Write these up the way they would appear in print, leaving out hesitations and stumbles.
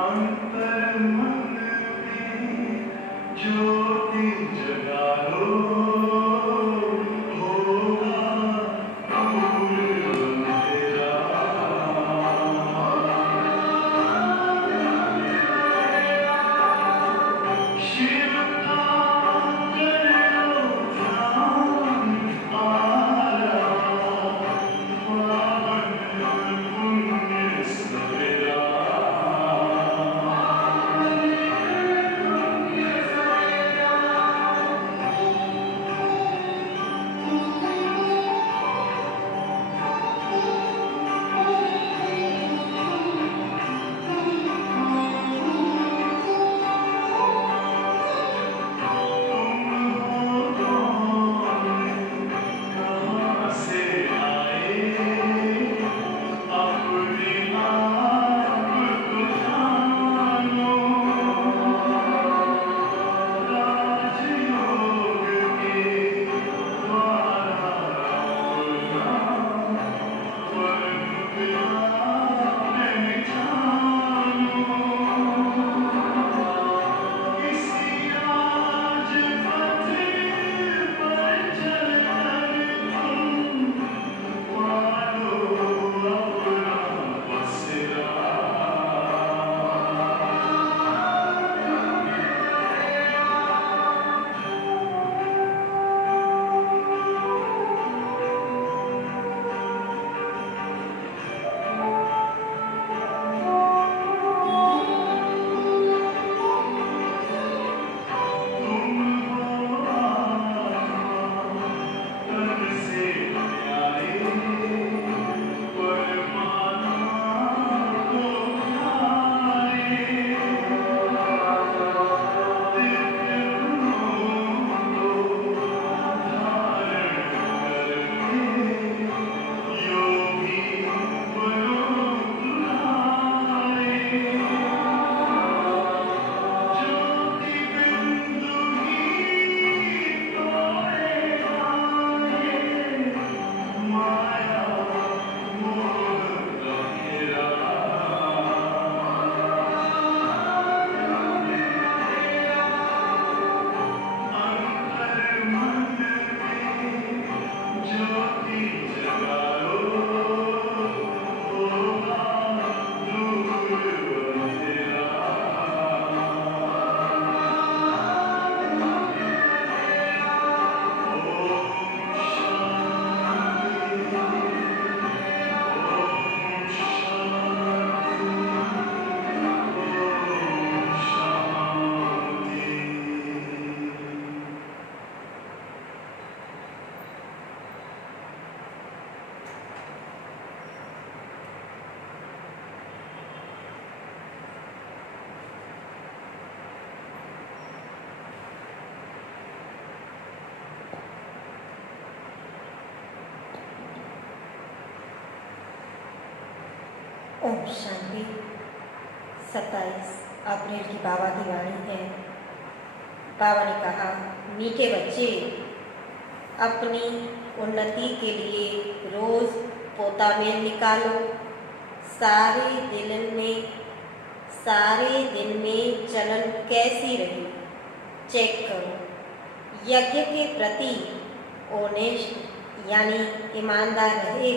अंतर मन में ज्योति जगा लो, होगा दूर अंधेरा। शिव का कर लो ध्यान, आया पावन पुण्य सवेरा। कहाँ से आए अपने आप को जानो, राजयोग के द्वारा अपना परम प्यार जानो। इसी राज पथ पर चलकर तुम पालो अपना बसेरा। तुम हो आत्मा तन से आए, परमात्मा को प्यारे। दिव्य गुणों को धारण करके योगी बनो दुलारे। ज्योति बिंदु ही तोड़े लाए, माया मोह का घेरा। अंतर मन में ज्योति जगा लो, होगा दूर अंधेरा। ओम शांति। 27 अप्रैल की बाबा की वाणी है। बाबा ने कहा, मीठे बच्चे, अपनी उन्नति के लिए रोज पोता मेल निकालो। सारे दिन में चलन कैसी रही चेक करो। यज्ञ के प्रति ओनेस्ट यानी ईमानदार रहे।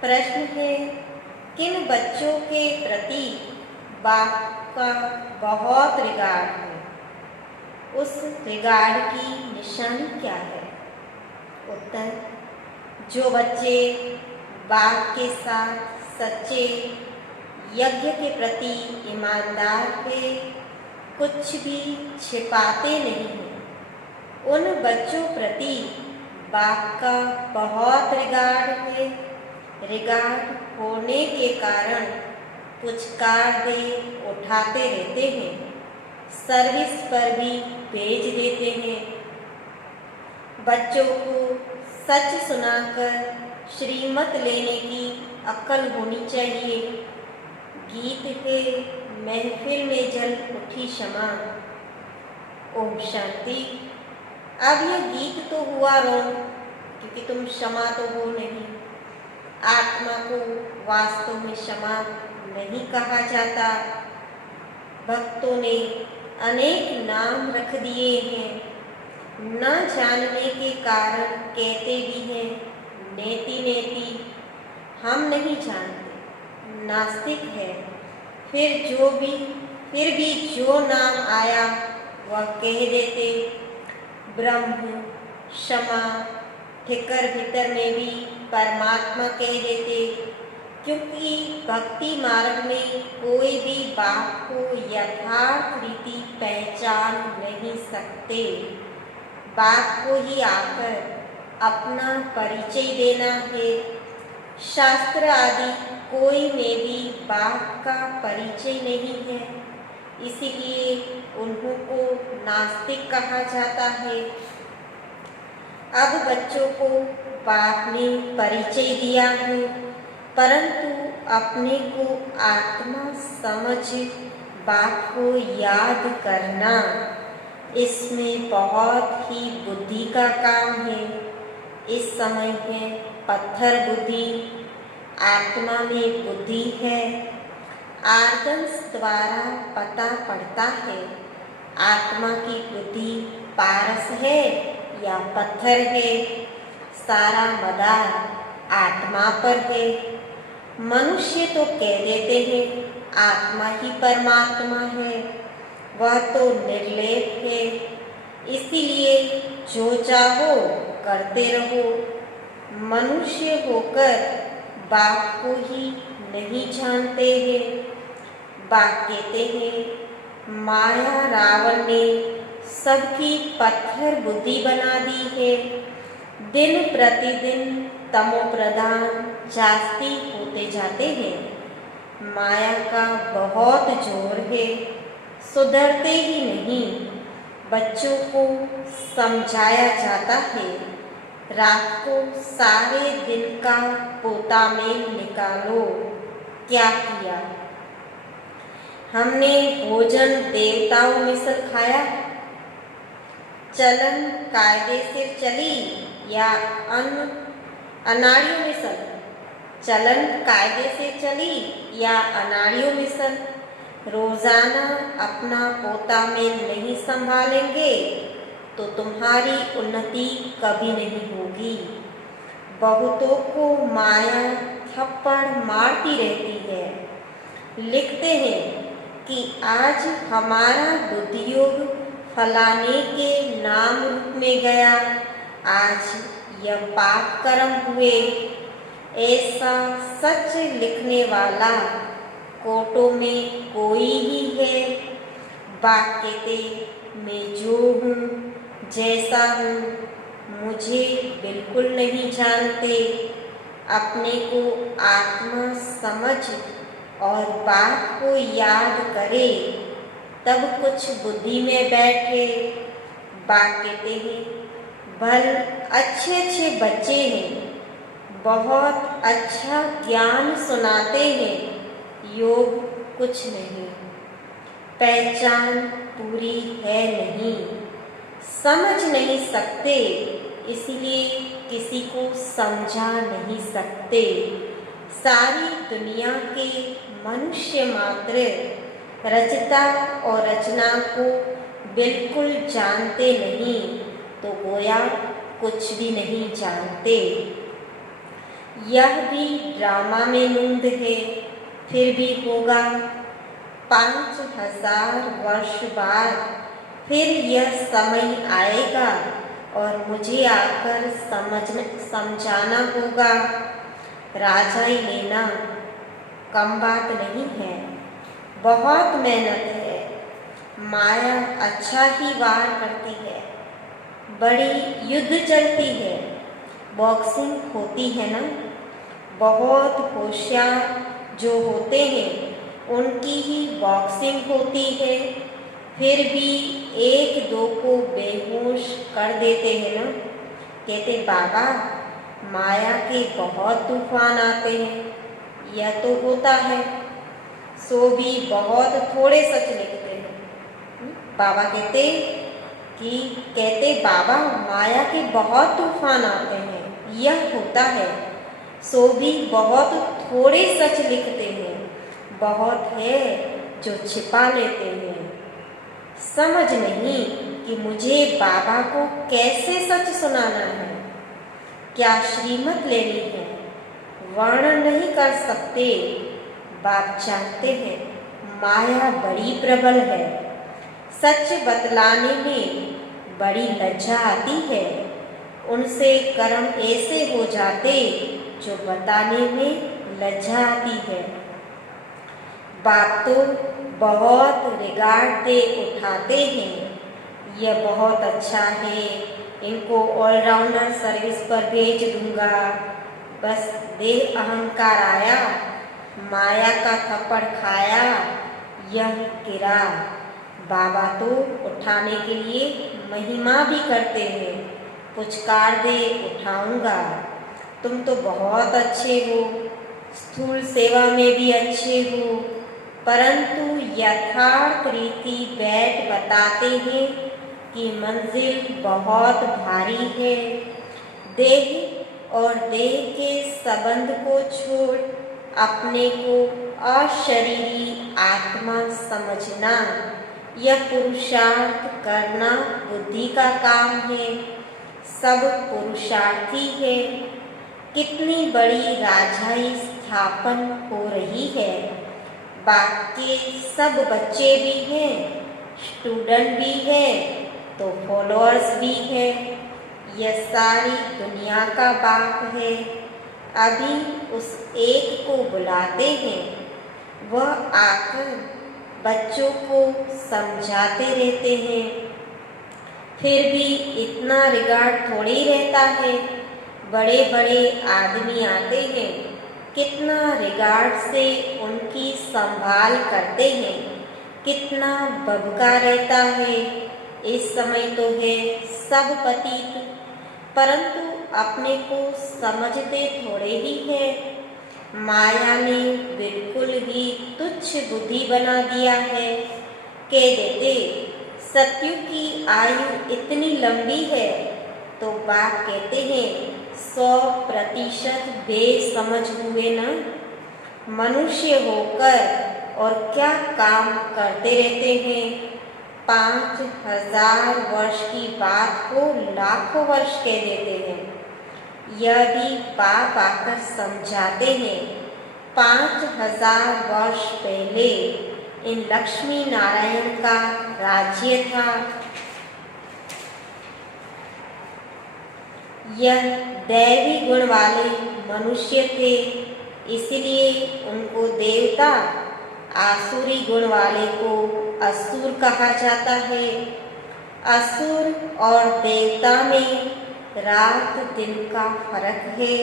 प्रश्न है, किन बच्चों के प्रति बाप का बहुत रिगार्ड है? उस रिगार्ड की निशानी क्या है? उत्तर, जो बच्चे बाप के साथ सच्चे यज्ञ के प्रति ईमानदार है, कुछ भी छिपाते नहीं हैं, उन बच्चों प्रति बाप का बहुत रिगार्ड है। रिगार्ड होने के कारण पुचकार दे उठाते रहते हैं, सर्विस पर भी भेज देते हैं। बच्चों को सच सुनाकर श्रीमत लेने की अक्ल होनी चाहिए। गीत है, महफिल में जल उठी शमा। ओम शांति। अब यह गीत तो हुआ रोंग, क्योंकि तुम क्षमा तो हो नहीं। आत्मा को वास्तव में क्षमा नहीं कहा जाता। भक्तों ने अनेक नाम रख दिए हैं, न जानने के कारण कहते भी हैं नेति नेति, हम नहीं जानते, नास्तिक है। फिर भी जो नाम आया वह कह देते। ब्रह्म, क्षमा, ठिकर भीतर में भी परमात्मा कह देते, क्योंकि भक्ति मार्ग में कोई भी बात को यथार्थ रीति पहचान नहीं सकते। बात को ही आकर अपना परिचय देना है। शास्त्र आदि कोई में भी बात का परिचय नहीं है, इसीलिए उन्हों को नास्तिक कहा जाता है। अब बच्चों को बाप ने परिचय दिया है, परंतु अपने को आत्मा समझ बाप को याद करना, इसमें बहुत ही बुद्धि का काम है। इस समय है पत्थर बुद्धि, आत्मा में बुद्धि है। आर्गन्स द्वारा पता पड़ता है आत्मा की बुद्धि पारस है या पत्थर है। सारा मदार आत्मा पर है। मनुष्य तो कह देते हैं आत्मा ही परमात्मा है, वह तो निर्लेप है, इसीलिए जो चाहो करते रहो। मनुष्य होकर बाप को ही नहीं जानते हैं। बाप कहते हैं माया रावण ने सबकी पत्थर बुद्धि बना दी है। दिन प्रतिदिन तमो प्रधान जास्ती होते जाते हैं। माया का बहुत जोर है, सुधरते ही नहीं। बच्चों को समझाया जाता है रात को सारे दिन का पोता में निकालो। क्या किया हमने? भोजन देवताओं मिसल खाया, चलन कायदे से चली या अनाड़ियों मिसल? चलन कायदे से चली या अनाड़ियों मिसल? रोजाना अपना पोता में नहीं संभालेंगे तो तुम्हारी उन्नति कभी नहीं होगी। बहुतों को माया थप्पड़ मारती रहती है। लिखते हैं कि आज हमारा बुद्धि योग फलाने के नाम रूप में गया, आज यह पाप कर्म हुए। ऐसा सच लिखने वाला कोटों में कोई ही है। बाप कहते मैं जो हूँ, जैसा हूँ, मुझे बिल्कुल नहीं जानते। अपने को आत्मा समझ और बाप को याद करे, तब कुछ बुद्धि में बैठे। बाप कहते हैं भल अच्छे अच्छे बच्चे हैं, बहुत अच्छा ज्ञान सुनाते हैं, योग कुछ नहीं, पहचान पूरी है नहीं, समझ नहीं सकते, इसलिए किसी को समझा नहीं सकते। सारी दुनिया के मनुष्य मात्र रचता और रचना को बिल्कुल जानते नहीं, तो गोया कुछ भी नहीं जानते। यह भी ड्रामा में नूंद है, फिर भी होगा 5000 वर्ष बाद फिर यह समय आएगा और मुझे आकर समझाना होगा। राजा ही लेना कम बात नहीं है, बहुत मेहनत है। माया अच्छा ही वार करती है, बड़ी युद्ध चलती है, बॉक्सिंग होती है ना। बहुत होशियार जो होते हैं उनकी ही बॉक्सिंग होती है, फिर भी एक दो को बेहोश कर देते हैं ना। कहते बाबा माया के बहुत तूफान आते हैं, यह तो होता है, सो भी बहुत थोड़े सच लिखते हैं। बाबा कहते बाबा माया के बहुत तूफान आते हैं, यह होता है, सो भी बहुत थोड़े सच लिखते हैं, बहुत है जो छिपा लेते हैं। समझ नहीं कि मुझे बाबा को कैसे सच सुनाना है, क्या श्रीमत लेनी है, वर्णन नहीं कर सकते। बाप जानते हैं माया बड़ी प्रबल है, सच बतलाने में बड़ी लज्जा आती है। उनसे कर्म ऐसे हो जाते जो बताने में लज्जा आती है। बाप तो बहुत रिगार्ड दे उठाते हैं, यह बहुत अच्छा है, इनको ऑलराउंडर सर्विस पर भेज दूंगा। बस देह अहंकार आया, माया का थप्पड़ खाया, यह गिरा। बाबा तो उठाने के लिए महिमा भी करते हैं, पुचकार दे उठाऊंगा। तुम तो बहुत अच्छे हो, स्थूल सेवा में भी अच्छे हो, परंतु यथार्थ रीति बैठ बताते हैं कि मंजिल बहुत भारी है। देह और देह के संबंध को छोड़ अपने को अशरीरी आत्मा समझना, यह पुरुषार्थ करना बुद्धि का काम है। सब पुरुषार्थी है। कितनी बड़ी राजाई स्थापन हो रही है। बाप के सब बच्चे भी हैं, स्टूडेंट भी हैं, तो फॉलोअर्स भी हैं। यह सारी दुनिया का बाप है। अभी उस एक को बुलाते हैं, वह आकर बच्चों को समझाते रहते हैं। फिर भी इतना रिगार्ड थोड़ी रहता है। बड़े बड़े आदमी आते हैं, कितना रिगार्ड से उनकी संभाल करते हैं, कितना बबका रहता है। इस समय तो है सब पतित, परंतु अपने को समझते थोड़े ही है। माया ने बिल्कुल ही तुच्छ बुद्धि बना दिया है। कह देते सत्युग की आयु इतनी लंबी है, तो बाप कहते हैं 100% बेसमझ हुए ना। मनुष्य होकर और क्या काम करते रहते हैं। 5000 वर्ष की बात को लाखों वर्ष कह देते हैं। यह भी बाप आकर समझाते हैं। 5000 वर्ष पहले इन लक्ष्मी नारायण का राज्य था। यह दैवी गुण वाले मनुष्य थे, इसलिए उनको देवता, आसुरी गुण वाले को असुर कहा जाता है। असुर और देवता में रात दिन का फर्क है।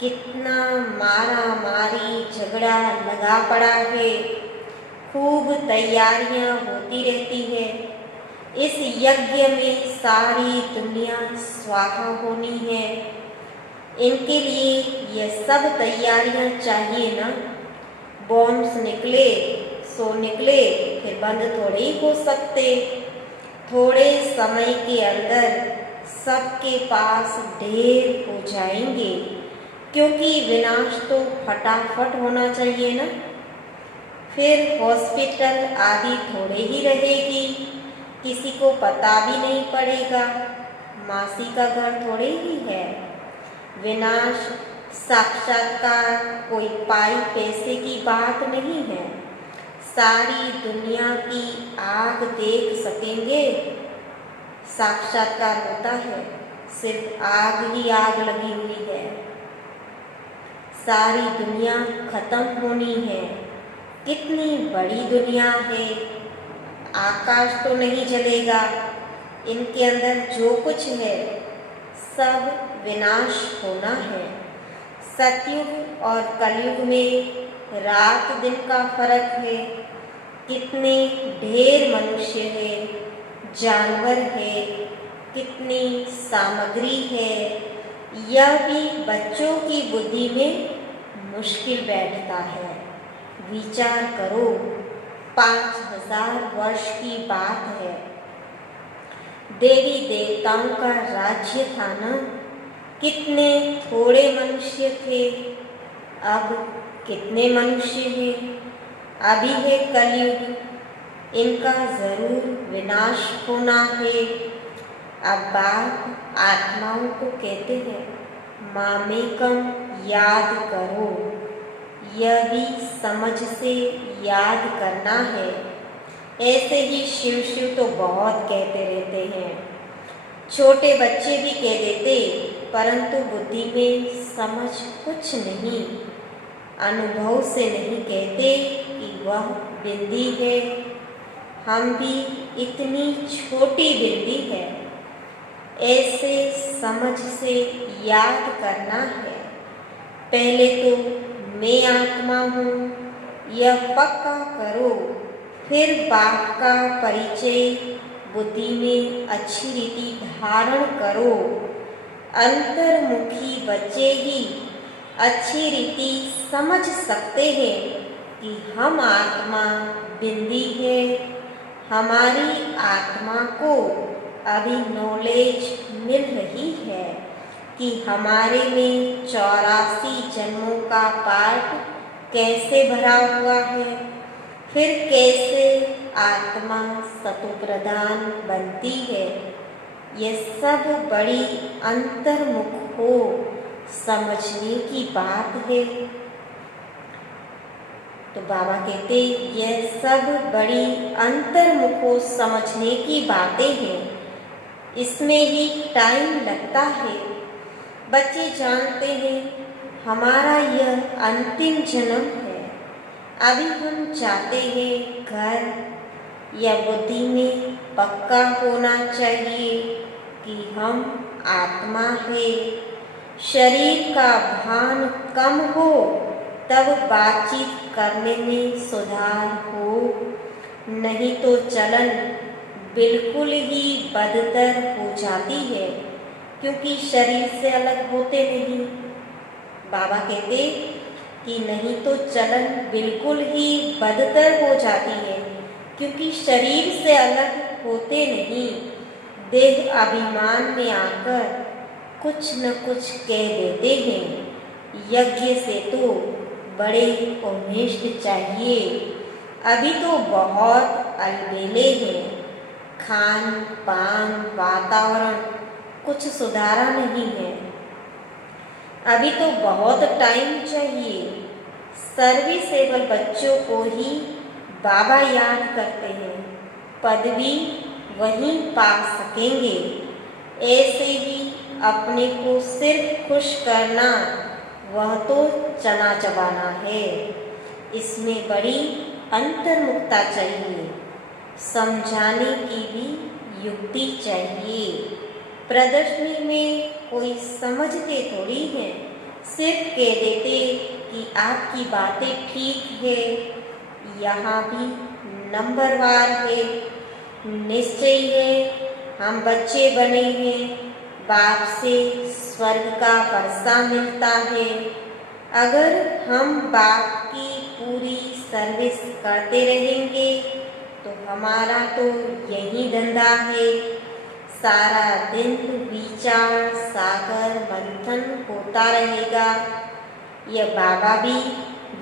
कितना मारा मारी झगड़ा लगा पड़ा है। खूब तैयारियां होती रहती है। इस यज्ञ में सारी दुनिया स्वाहा होनी है। इनके लिए यह सब तैयारियां चाहिए ना। बॉम्ब्स निकले सो निकले, फिर बंद थोड़े ही हो सकते। थोड़े समय के अंदर सबके पास ढेर हो जाएंगे, क्योंकि विनाश तो फटाफट होना चाहिए ना। फिर हॉस्पिटल आदि थोड़े ही रहेगी, किसी को पता भी नहीं पड़ेगा। मासी का घर थोड़े ही है। विनाश साक्षात्कार कोई पाई पैसे की बात नहीं है। सारी दुनिया की आग देख सकेंगे। साक्षात्कार होता है, सिर्फ आग ही आग लगी हुई है। सारी दुनिया खत्म होनी है। कितनी बड़ी दुनिया है। आकाश तो नहीं जलेगा। इनके अंदर जो कुछ है सब विनाश होना है। सतयुग और कलयुग में रात दिन का फर्क है। कितने ढेर मनुष्य है, जानवर है, कितनी सामग्री है। यह भी बच्चों की बुद्धि में मुश्किल बैठता है। विचार करो, 5000 वर्ष की बात है। देवी देवताओं का राज्य था ना। कितने थोड़े मनुष्य थे, अब कितने मनुष्य हैं। अभी है कलयुग, इनका जरूर विनाश होना है। अब बाप आत्माओं को कहते हैं, मामेकम याद करो। यह भी समझ से याद करना है। ऐसे ही शिव शिव तो बहुत कहते रहते हैं, छोटे बच्चे भी कह देते, परंतु बुद्धि में समझ कुछ नहीं, अनुभव से नहीं कहते कि वह बिंदी है। हम भी इतनी छोटी बिंदी है, ऐसे समझ से याद करना है। पहले तो मैं आत्मा हूँ यह पक्का करो, फिर बाप का परिचय बुद्धि में अच्छी रीति धारण करो। अंतर्मुखी बच्चे ही अच्छी रीति समझ सकते हैं कि हम आत्मा बिंदी है। हमारी आत्मा को अभी नॉलेज मिल रही है कि हमारे में 84 जन्मों का पाठ कैसे भरा हुआ है, फिर कैसे आत्मा सतो प्रधान बनती है। यह सब बड़ी अंतर्मुख हो समझने की बात है। तो बाबा कहते यह सब बड़ी अंतर्मुख हो समझने की बातें हैं, इसमें ही टाइम लगता है। बच्चे जानते हैं हमारा यह अंतिम जन्म है। अभी हम चाहते हैं घर या बुद्धि में पक्का होना चाहिए कि हम आत्मा है। शरीर का भान कम हो तब बातचीत करने में सुधार हो, नहीं तो चलन बिल्कुल ही बदतर हो जाती है, क्योंकि शरीर से अलग होते नहीं। बाबा कहते कि नहीं तो चलन बिल्कुल ही बदतर हो जाती है, क्योंकि शरीर से अलग होते नहीं। देह अभिमान में आकर कुछ न कुछ कह देते हैं। यज्ञ से तो बड़े उन्मेष चाहिए, अभी तो बहुत अलबेले हैं। खान पान वातावरण कुछ सुधारा नहीं है, अभी तो बहुत टाइम चाहिए। सर्विसेबल बच्चों को ही बाबा याद करते हैं, पदवी वहीं पा सकेंगे। ऐसे ही अपने को सिर्फ खुश करना वह तो चना चबाना है। इसमें बड़ी अंतर्मुखता चाहिए, समझाने की भी युक्ति चाहिए। प्रदर्शनी में कोई समझते थोड़ी है, सिर्फ कह देते कि आपकी बातें ठीक है। यहाँ भी नंबरवार है, निश्चय है। हम बच्चे बने हैं, बाप से स्वर्ग का वर्षा मिलता है। अगर हम बाप की पूरी सर्विस करते रहेंगे तो हमारा तो यही धंधा है। सारा दिन विचार सागर मंथन होता रहेगा। यह बाबा भी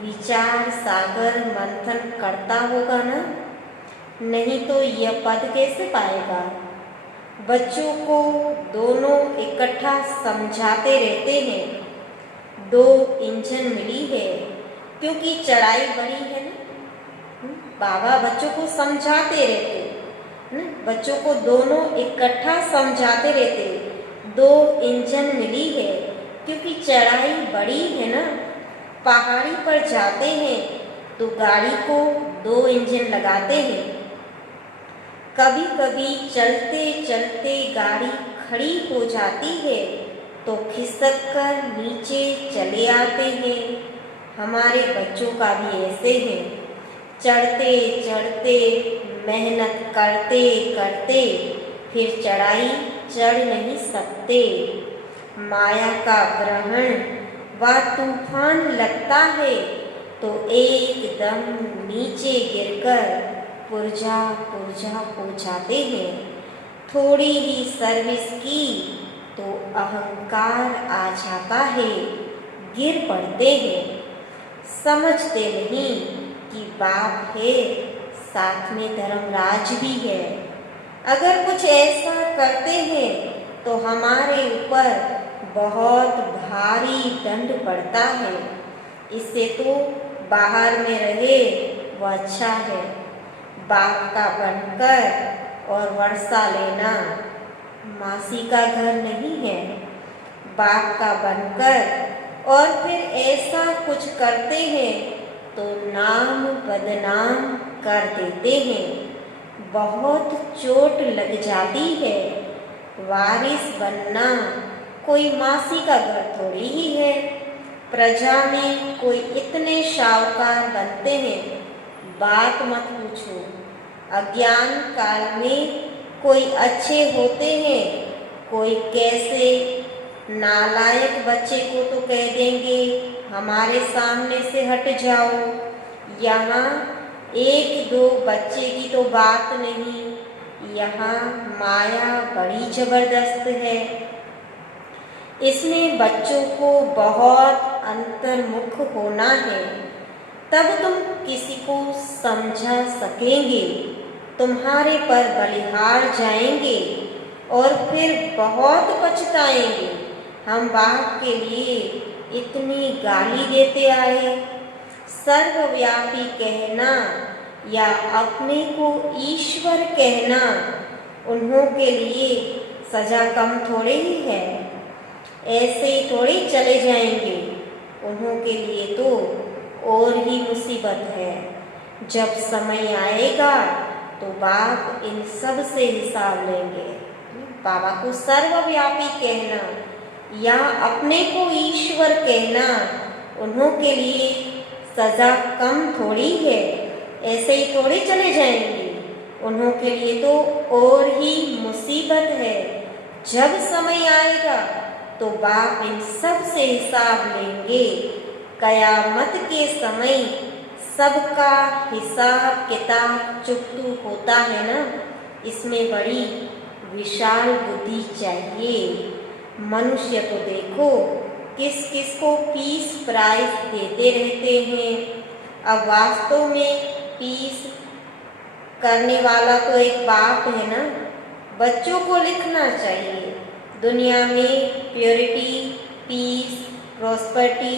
विचार सागर मंथन करता होगा ना, नहीं तो यह पद कैसे पाएगा। बच्चों को दोनों इकट्ठा समझाते रहते हैं। 2 इंजन मिली है, क्योंकि चढ़ाई बड़ी है ना। बाबा बच्चों को समझाते रहते ना, बच्चों को दोनों इकट्ठा समझाते रहते। 2 इंजन मिली है, क्योंकि चढ़ाई बड़ी है ना। पहाड़ी पर जाते हैं तो गाड़ी को 2 इंजन लगाते हैं। कभी कभी चलते चलते गाड़ी खड़ी हो जाती है तो खिसक कर नीचे चले आते हैं। हमारे बच्चों का भी ऐसे है, चढ़ते चढ़ते मेहनत करते करते फिर चढ़ाई चढ़ नहीं सकते। माया का ग्रहण व तूफान लगता है तो एकदम नीचे गिरकर पुरजा पुरजा हो जाते हैं। थोड़ी ही सर्विस की तो अहंकार आ जाता है, गिर पड़ते हैं। समझते नहीं कि बाप है, साथ में धर्मराज भी है। अगर कुछ ऐसा करते हैं तो हमारे ऊपर बहुत भारी दंड पड़ता है। इससे तो बाहर में रहे वो अच्छा है। बाप का बनकर और वर्षा लेना मासी का घर नहीं है। बाप का बनकर और फिर ऐसा कुछ करते हैं तो नाम बदनाम कर देते हैं। बहुत चोट लग जाती है। वारिस बनना कोई मासी का घर थोड़ी ही है। प्रजा में कोई इतने शाहूकार बनते हैं, बात मत पूछो। अज्ञान काल में कोई अच्छे होते हैं, कोई कैसे नालायक बच्चे को तो कह देंगे हमारे सामने से हट जाओ। यहाँ एक दो बच्चे की तो बात नहीं, यहाँ माया बड़ी जबरदस्त है। इसमें बच्चों को बहुत अंतर्मुख होना है, तब तुम किसी को समझा सकेंगे। तुम्हारे पर बलिहार जाएंगे और फिर बहुत पछताएंगे। हम बाप के लिए इतनी गाली देते आए। सर्वव्यापी कहना या अपने को ईश्वर कहना उन्हों के लिए सजा कम थोड़े ही है। ऐसे ही थोड़े चले जाएंगे। उन्हों के लिए तो और ही मुसीबत है। जब समय आएगा तो बाप इन सब से हिसाब लेंगे। बाबा को सर्वव्यापी कहना या अपने को ईश्वर कहना उन्हों के लिए सजा कम थोड़ी है। ऐसे ही थोड़े चले जाएंगे। उन्हों के लिए तो और ही मुसीबत है। जब समय आएगा तो बाप इन सब से हिसाब लेंगे। कयामत के समय सबका हिसाब किताब चुकतू होता है ना। इसमें बड़ी विशाल बुद्धि चाहिए। मनुष्य को देखो किस किस को पीस प्राइज देते रहते हैं। अब वास्तव में पीस करने वाला तो एक बाप है ना। बच्चों को लिखना चाहिए दुनिया में प्योरिटी, पीस, प्रॉस्पेरिटी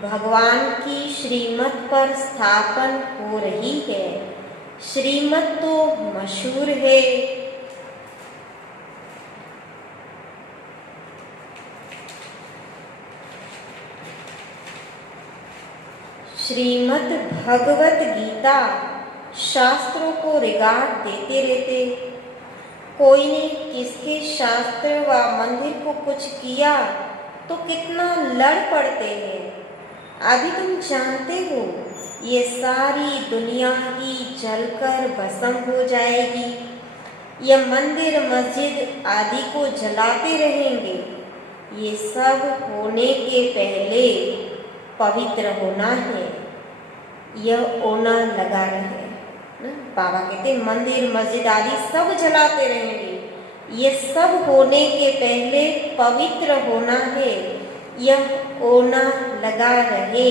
भगवान की श्रीमत पर स्थापन हो रही है। श्रीमत तो मशहूर है। श्रीमद् भगवत गीता शास्त्रों को रिगार्ड देते रहते। कोई ने किसके शास्त्र व मंदिर को कुछ किया तो कितना लड़ पड़ते हैं। अभी तुम जानते हो ये सारी दुनिया ही जलकर भस्म हो जाएगी। ये मंदिर मस्जिद आदि को जलाते रहेंगे। ये सब होने के पहले पवित्र होना है। यह ओना लगा रहे। बाबा कहते मंदिर मस्जिद आदि सब जलाते रहेंगे। ये सब होने के पहले पवित्र होना है। यह ओना लगा रहे।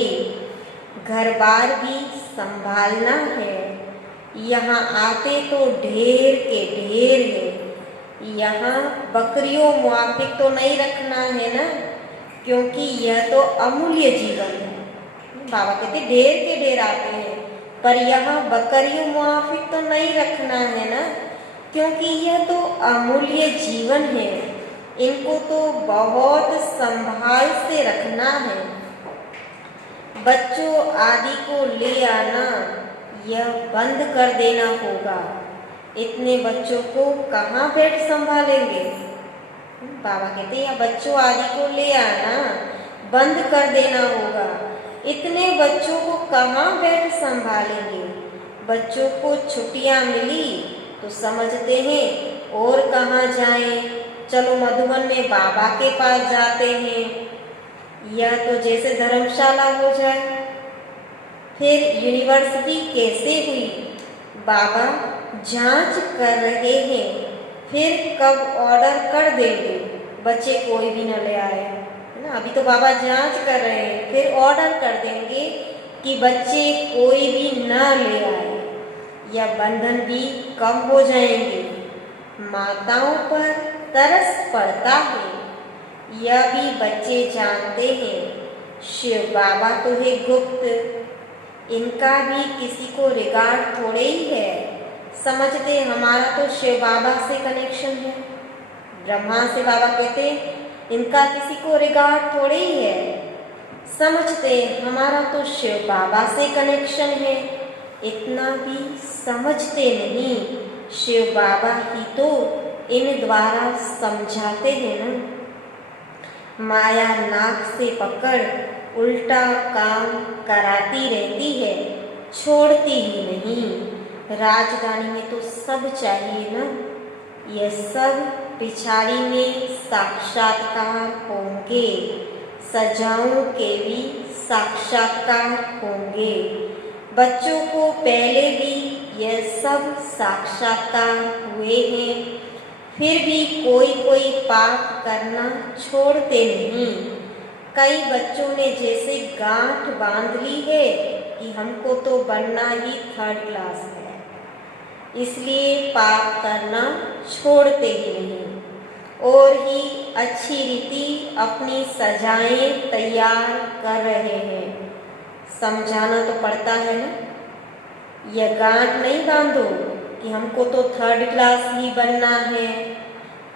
घर बार भी संभालना है। यहाँ आते तो ढेर के ढेर है। यहाँ बकरियों मुआफिक तो नहीं रखना है ना, क्योंकि यह तो अमूल्य जीवन है। बाबा कहते ढेर के ढेर आते हैं, पर यहाँ बकरियों मुआफिक तो नहीं रखना है ना, क्योंकि यह तो अमूल्य जीवन है। इनको तो बहुत संभाल से रखना है। बच्चों आदि को ले आना यह बंद कर देना होगा। इतने बच्चों को कहाँ बैठ संभालेंगे। बाबा कहते हैं बच्चों आदि को ले आना बंद कर देना होगा। इतने बच्चों को कहाँ बैठ संभालेंगे। बच्चों को छुट्टियाँ मिली तो समझते हैं और कहाँ जाएं। चलो मधुबन में बाबा के पास जाते हैं। यह तो जैसे धर्मशाला हो जाए। फिर यूनिवर्सिटी कैसे हुई। बाबा जांच कर रहे हैं, फिर कब ऑर्डर कर देंगे बच्चे कोई भी न ले आए, है ना। अभी तो बाबा जांच कर रहे हैं, फिर ऑर्डर कर देंगे कि बच्चे कोई भी न ले आए, या बंधन भी कम हो जाएंगे। माताओं पर तरस पड़ता है, यह भी बच्चे जानते हैं। शिव बाबा तो है गुप्त, इनका भी किसी को रिगार्ड थोड़े ही है। समझते हमारा तो शिव बाबा से कनेक्शन है। ब्रह्मा से बाबा कहते इनका किसी को रिगार्ड थोड़े ही है। समझते हमारा तो शिव बाबा से कनेक्शन है। इतना भी समझते नहीं, शिव बाबा ही तो इन द्वारा समझाते हैं ना। माया नाक से पकड़ उल्टा काम कराती रहती है, छोड़ती ही नहीं। राजधानी में तो सब चाहिए ना, यह सब पिछाड़ी में साक्षात्कार होंगे, सजाओं के भी साक्षात्कार होंगे। बच्चों को पहले भी यह सब साक्षात्कार हुए हैं, फिर भी कोई पाप करना छोड़ते नहीं। कई बच्चों ने जैसे गांठ बांध ली है कि हमको तो बनना ही थर्ड क्लास है, इसलिए पाप करना छोड़ते ही नहीं, और ही अच्छी रीति अपनी सजाएं तैयार कर रहे हैं। समझाना तो पड़ता है ना। यह गांठ नहीं बांधो कि हमको तो थर्ड क्लास ही बनना है।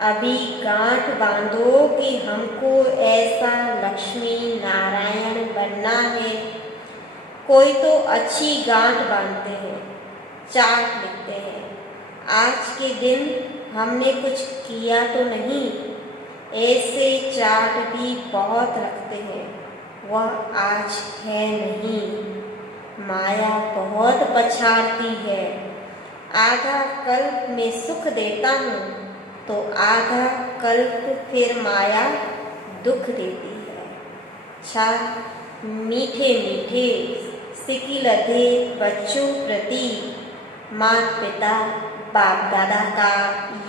अभी गांठ बांधो कि हमको ऐसा लक्ष्मी नारायण बनना है। कोई तो अच्छी गांठ बांधते हैं, चार्ट लिखते हैं, आज के दिन हमने कुछ किया तो नहीं। ऐसे चार्ट भी बहुत रखते हैं, वह आज है नहीं। माया बहुत पछाड़ती है। आधा कल्प में सुख देता हूँ तो आधा कल्प फिर माया दुख देती है। अच्छा, मीठे मीठे सिकिलधे बच्चों प्रति माता पिता बाप दादा का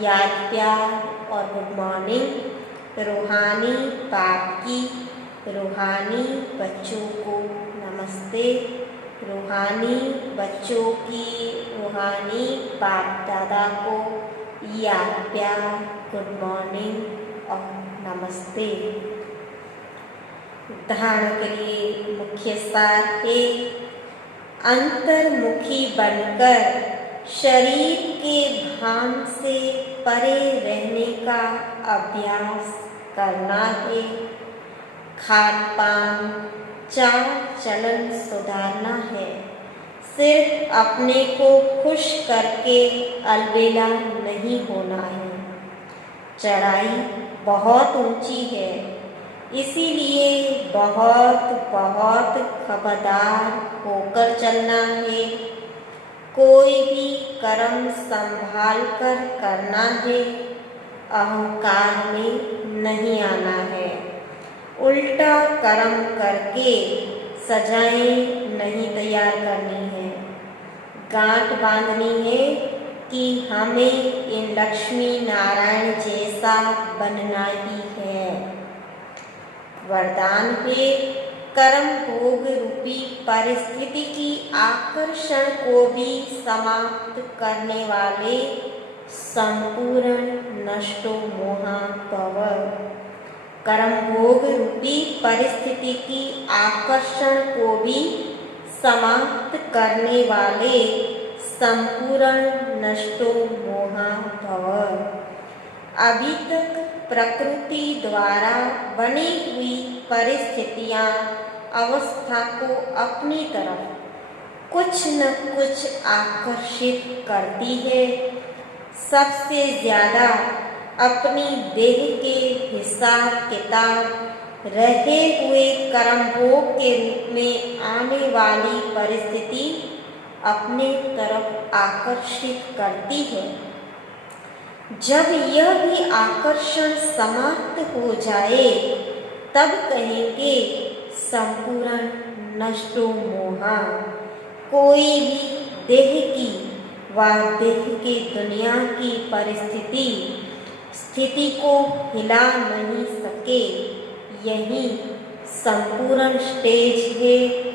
याद प्यार और गुड मॉर्निंग। रूहानी बाप की रूहानी बच्चों को नमस्ते। रूहानी बच्चों की रूहानी बाप दादा को याद प्यार, गुड मॉर्निंग और नमस्ते। धारणा के लिए मुख्य सार है, अंतर्मुखी बनकर शरीर के भान से परे रहने का अभ्यास करना है। खान पान चाल चलन सुधारना है। सिर्फ अपने को खुश करके अलबेला नहीं होना है। चढ़ाई बहुत ऊंची है, इसीलिए बहुत बहुत खबरदार होकर चलना है। कोई भी कर्म संभाल कर करना है, अहंकार में नहीं आना है। उल्टा कर्म करके सजाएं नहीं तैयार करनी है। गांठ बांधनी है कि हमें इन लक्ष्मी नारायण जैसा बनना ही है। वरदान है, कर्म भोग रूपी परिस्थिति की आकर्षण को भी समाप्त करने वाले संपूर्ण नष्टो मोहा भव। कर्म भोग रूपी परिस्थिति की आकर्षण को भी समाप्त करने वाले संपूर्ण नष्टो मोहा भव। अभी तक प्रकृति द्वारा बनी हुई परिस्थितियां अवस्था को अपनी तरफ कुछ न कुछ आकर्षित करती है। सबसे ज्यादा अपनी देह के हिसाब किताब रहे हुए कर्म भोग के रूप में आने वाली परिस्थिति अपने तरफ आकर्षित करती है। जब यह भी आकर्षण समाप्त हो जाए तब कहेंगे संपूर्ण नष्टो मोहा। कोई भी देह की व देह के दुनिया की परिस्थिति स्थिति को हिला नहीं सके। यही संपूर्ण स्टेज है।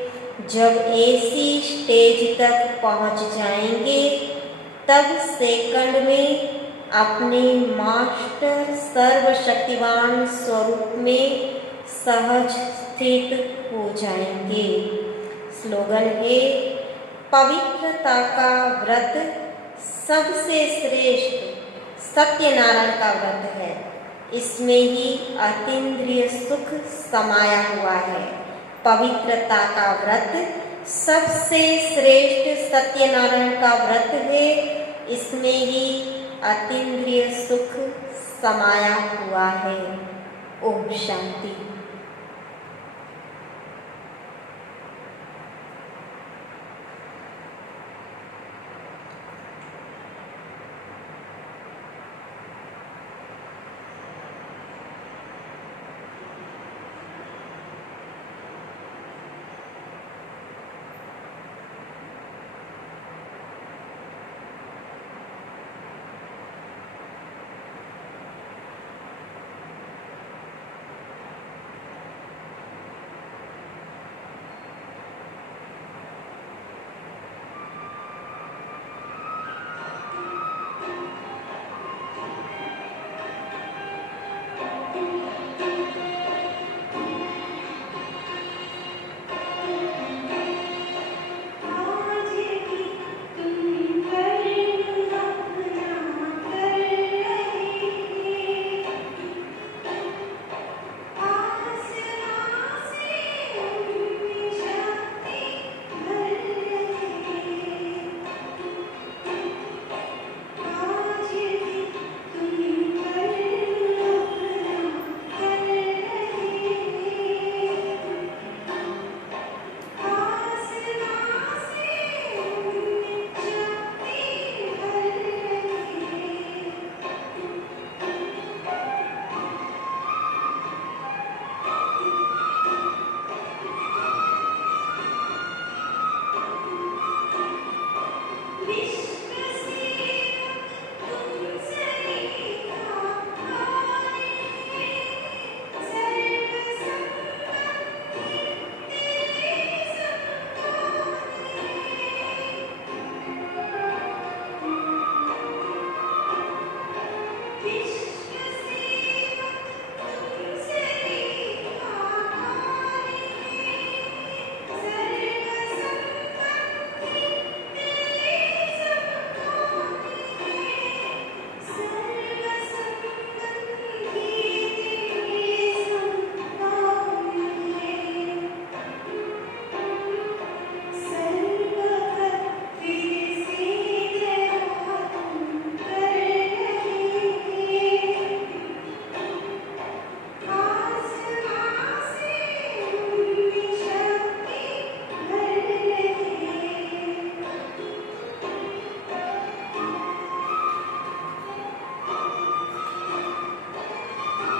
जब ऐसी स्टेज तक पहुंच जाएंगे तब सेकंड में अपने मास्टर सर्वशक्तिवान स्वरूप में सहज स्थित हो जाएंगे। स्लोगन है, पवित्रता का व्रत सबसे श्रेष्ठ सत्यनारायण का व्रत है। इसमें ही अतीन्द्रिय सुख समाया हुआ है। पवित्रता का व्रत सबसे श्रेष्ठ सत्यनारायण का व्रत है। इसमें ही अतीन्द्रिय सुख समाया हुआ है। ओम शांति। विश्व